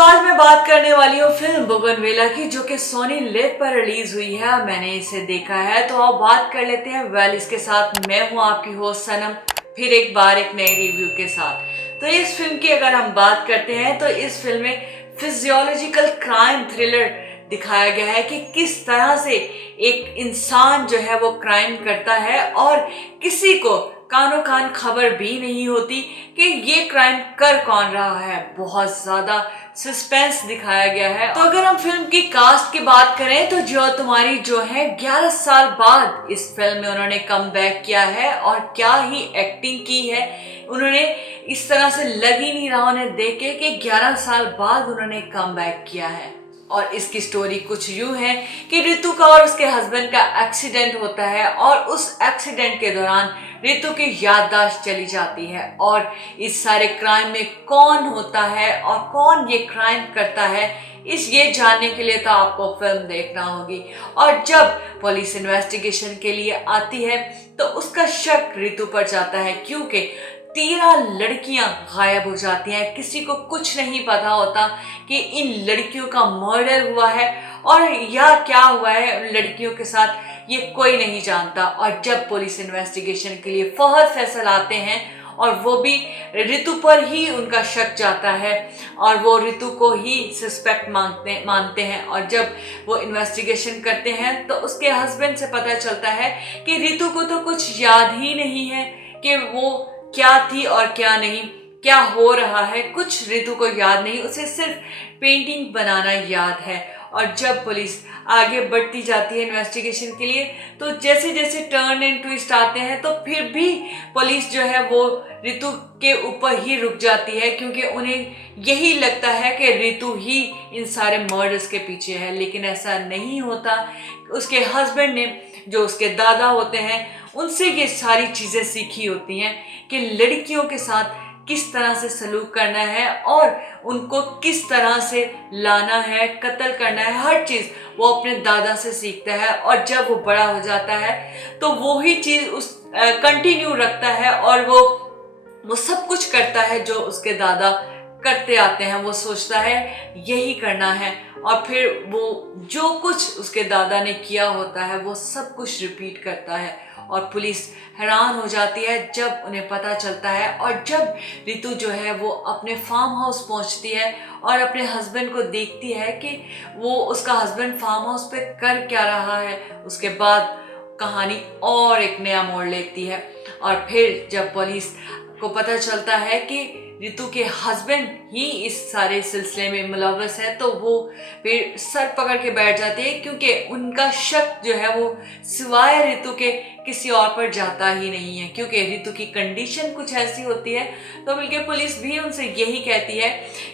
तो आज मैं बात करने वाली हूँ फिल्म बोगनवेला की, जो कि सोनी लिव पर रिलीज हुई है। मैंने इसे देखा है, तो अब बात कर लेते हैं। इसके साथ मैं हूँ आपकी होस्ट सनम, फिर एक बार एक नए रिव्यू के साथ। तो इस फिल्म की अगर हम बात करते हैं तो इस फिल्म में फिजियोलॉजिकल क्राइम थ्रिलर दिखाया गया है कि किस तरह से एक इंसान जो है वो क्राइम करता है और किसी को कानो कान खबर भी नहीं होती कि ये क्राइम कर कौन रहा है। बहुत ज्यादा सस्पेंस दिखाया गया है। तो अगर हम फिल्म की कास्ट की बात करें तो जो तुम्हारी जो है 11 साल बाद इस फिल्म में उन्होंने कम बैक किया है और क्या ही एक्टिंग की है उन्होंने। इस तरह से लग ही नहीं रहा उन्हें देख के कि 11 साल बाद उन्होंने कम बैक किया है। और इसकी स्टोरी कुछ यूं है कि रितु का और उसके हस्बैंड का एक्सीडेंट होता है और उस एक्सीडेंट के दौरान रितु की याददाश्त चली जाती है और इस सारे क्राइम में कौन होता है और कौन ये क्राइम करता है ये जानने के लिए तो आपको फिल्म देखना होगी। और जब पुलिस इन्वेस्टिगेशन के लिए आती है तो उसका शक रितु पर जाता है, क्योंकि 13 लड़कियां गायब हो जाती हैं। किसी को कुछ नहीं पता होता कि इन लड़कियों का मर्डर हुआ है और या क्या हुआ है उन लड़कियों के साथ, ये कोई नहीं जानता। और जब पुलिस इन्वेस्टिगेशन के लिए फहद फैसल आते हैं और वो भी रितु पर ही उनका शक जाता है और वो रितु को ही सस्पेक्ट मानते हैं। और जब वो इन्वेस्टिगेशन करते हैं तो उसके हस्बैंड से पता चलता है कि रितु को तो कुछ याद ही नहीं है कि वो क्या थी और क्या नहीं, क्या हो रहा है, कुछ रितु को याद नहीं, उसे सिर्फ पेंटिंग बनाना याद है। और जब पुलिस आगे बढ़ती जाती है इन्वेस्टिगेशन के लिए तो जैसे जैसे टर्न एंड ट्विस्ट आते हैं तो फिर भी पुलिस जो है वो रितु के ऊपर ही रुक जाती है, क्योंकि उन्हें यही लगता है कि रितु ही इन सारे मर्डर्स के पीछे है। लेकिन ऐसा नहीं होता। उसके हस्बैंड ने, जो उसके दादा होते हैं, उनसे ये सारी चीज़ें सीखी होती हैं कि लड़कियों के साथ किस तरह से सलूक करना है और उनको किस तरह से लाना है, कत्ल करना है, हर चीज़ वो अपने दादा से सीखता है। और जब वो बड़ा हो जाता है तो वो ही चीज़ उस कंटिन्यू रखता है और वो सब कुछ करता है जो उसके दादा करते आते हैं। वो सोचता है यही करना है और फिर वो जो कुछ उसके दादा ने किया होता है वो सब कुछ रिपीट करता है। और पुलिस हैरान हो जाती है जब उन्हें पता चलता है। और जब रितु जो है वो अपने फार्म हाउस पहुंचती है और अपने हस्बैंड को देखती है कि वो उसका हस्बैंड फार्म हाउस पे कर क्या रहा है, उसके बाद कहानी और एक नया मोड़ लेती है। और फिर जब पुलिस को पता चलता है कि रितु के हस्बैंड ही इस सारे सिलसिले में मुलव्वस है तो वो फिर सर पकड़ के बैठ जाते हैं, क्योंकि उनका शक जो है वो सिवाय रितु के किसी और पर जाता ही नहीं है। क्योंकि रितु की कंडीशन कुछ ऐसी होती है तो बल्कि पुलिस भी उनसे यही कहती है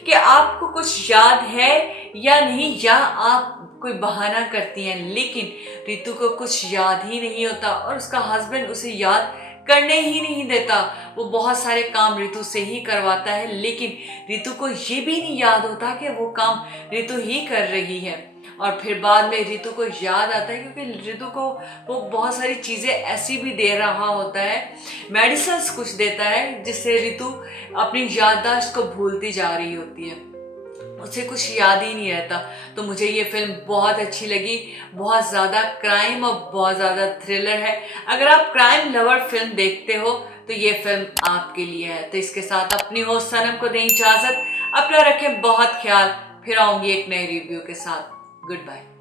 कि आपको कुछ याद है या नहीं, या आप कोई बहाना करती हैं। लेकिन रितु को कुछ याद ही नहीं होता और उसका हस्बैंड उसे याद करने ही नहीं देता। वो बहुत सारे काम रितु से ही करवाता है, लेकिन रितु को ये भी नहीं याद होता कि वो काम रितु ही कर रही है। और फिर बाद में रितु को याद आता है, क्योंकि रितु को वो बहुत सारी चीज़ें ऐसी भी दे रहा होता है, मेडिसिन्स कुछ देता है जिससे रितु अपनी याददाश्त को भूलती जा रही होती है, उसे कुछ याद ही नहीं रहता। तो मुझे ये फिल्म बहुत अच्छी लगी। बहुत ज़्यादा क्राइम और बहुत ज़्यादा थ्रिलर है। अगर आप क्राइम लवर फिल्म देखते हो तो ये फिल्म आपके लिए है। तो इसके साथ अपनी होस्ट सनम को दें इजाज़त। अपना रखें बहुत ख्याल। फिर आऊँगी एक नए रिव्यू के साथ। Good bye.